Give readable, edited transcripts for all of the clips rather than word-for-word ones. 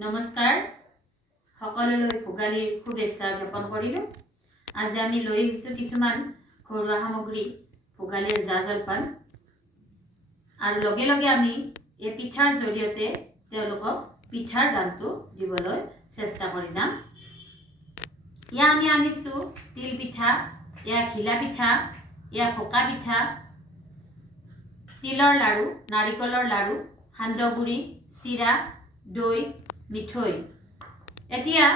নমস্কাৰ সকলোলৈ ভোগালীৰ শুভেচ্ছা জ্ঞাপন কৰিলো। আজি আমি লৈ আহিছো কিছুমান ঘৰুৱা সামগ্ৰী ভোগালীৰ জা জলপান আৰু লগে লগে আমি এই পিঠাৰ জৰিয়তে তেওঁলোকক পিঠাৰ গানটো দিবলৈ চেষ্টা কৰি যাম। ইয়া আমি আনিছো তিল পিঠা, ইয়া ঘিলা পিঠা, ইয়া পকা পিঠা, তিলৰ লাড়ু, নাৰিকলৰ লাড়ু, সান্দহগুৰি, চিৰা, দৈ, মিঠৈ। এতিয়া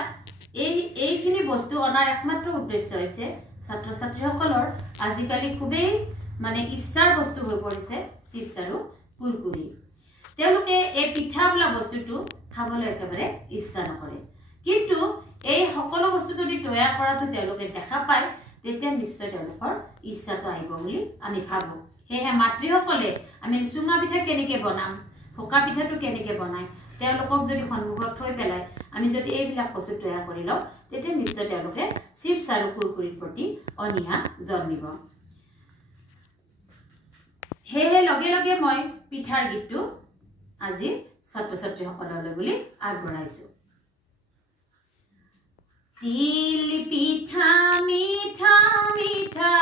এইখিনি বস্তু অনাৰ একমাত্ৰ উদ্দেশ্য হৈছে ছাত্ৰ ছাত্ৰীসকলৰ আজিকালি খুবেই ইচ্ছাৰ বস্তু হৈ পৰিছে চিপছ আৰু কুৰকুৰি। তেওঁলোকে এই পিঠা বোলা বস্তুটো খাবলৈ একেবাৰে ইচ্ছা নকৰে, কিন্তু এই সকলো বস্তু যদি তৈয়াৰ কৰাটো তেওঁলোকে দেখা পায় তেতিয়া নিশ্চয় তেওঁলোকৰ ইচ্ছাটো আহিব বুলি আমি ভাবো। সেয়েহে মাতৃসকলে আমি চুঙা পিঠা কেনেকৈ বনাম, ভোকা পিঠাটো কেনেকৈ বনায় তেওঁলোকক যদি সন্মুখত থৈ পেলাই আমি যদি এইবিলাক বস্তু তৈয়াৰ কৰি লওঁ তেতিয়া নিশ্চয় তেওঁলোকে চিপছ আৰু কুৰকুৰিৰ প্ৰতি অনীহা জন্মিব। সেয়েহে লগে লগে মই পিঠাৰ গীতটো আজি ছাত্ৰ ছাত্ৰীসকললৈ বুলি আগবঢ়াইছো। তিল পিঠা মিঠা মিঠা,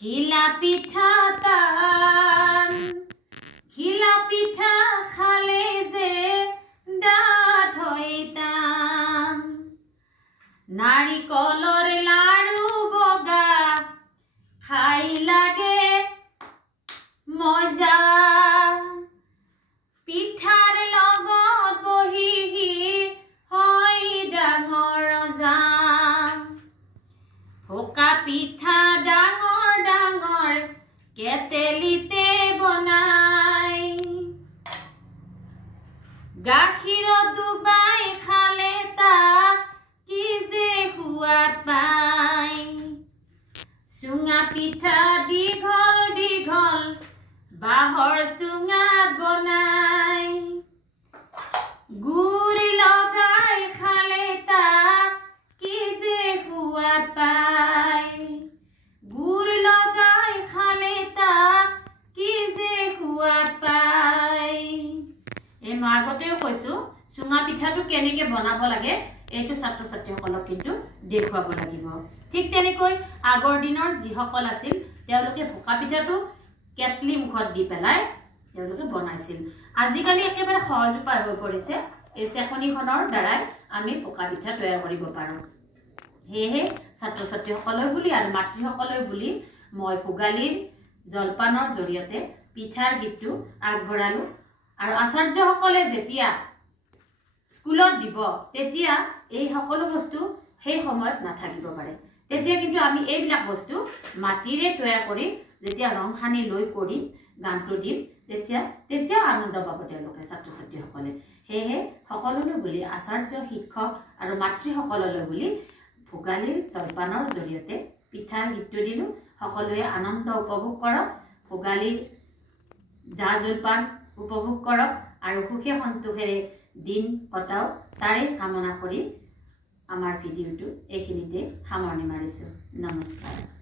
ঘিলা পিঠা টান, ঘিলা পিঠা খালে যে দাঁত হয় টান, নাৰিকলৰ লাড়ু বগা খাই লাগে মজা, পিঠাৰ লগত বহি হয় ডাঙৰ ৰজা, ভোকা পিঠা ডাঙৰ ডাঙৰ কেটেলিতে বনাই, গাখীৰত ডুবাই খালে তাক কি যে সোৱাদ পায়, চুঙা পিঠা দীঘল দীঘল বাঁহৰ চুঙাত বনাই, গুড় লগাই খালে তাক কি যে সোৱাদ পায়, গুড় লগাই খালে তাক কি যে সোৱাদ পায়। এই মই আগতেও কৈছো চুঙা পিঠাটো কেনেকৈ বনাব লাগে এইটো ছাত্ৰ ছাত্ৰীসকলক কিন্তু দেখুৱাব লাগিব। ঠিক তেনেকৈ আগৰ দিনৰ যিসকল আছিল তেওঁলোকে ভোকা পিঠাটো কেটলি মুখত দি পেলাই তেওঁলোকে বনাইছিল। আজিকালি একেবাৰে সহজ উপায় হৈ পৰিছে, এই চেকনিখনৰ দ্বাৰাই আমি পকা পিঠা তৈয়াৰ কৰিব পাৰোঁ। সেয়েহে ছাত্ৰ ছাত্ৰীসকলৰ বুলি আৰু মাতৃসকলৰ বুলি মই ভোগালীৰ জলপানৰ জৰিয়তে পিঠাৰ গীতটো আগবঢ়ালো। আৰু আচাৰ্যসকলে যেতিয়া স্কুলত দিব তেতিয়া এই সকলো বস্তু সেই সময়ত নাথাকিব পাৰে, তেতিয়া কিন্তু আমি এইবিলাক বস্তু মাটিৰে তৈয়াৰ কৰি যেতিয়া ৰং সানি লৈ কৰিম গানটো দিম তেতিয়া আনন্দ পাব তেওঁলোকে ছাত্ৰ ছাত্ৰীসকলে। সেয়েহে সকলোলৈ বুলি আচাৰ্য শিক্ষক আৰু মাতৃসকললৈ বুলি ভোগালীৰ জলপানৰ জৰিয়তে পিঠাৰ গীতটো দিলোঁ। সকলোৱে আনন্দ উপভোগ কৰক, ভোগালীৰ জা জলপান উপভোগ কৰক আৰু সুখে সন্তোষেৰে দিন কটাওক তাৰে কামনা কৰি আমাৰ ভিডিঅ'টো এইখিনিতে সামৰণি মাৰিছোঁ। নমস্কাৰ।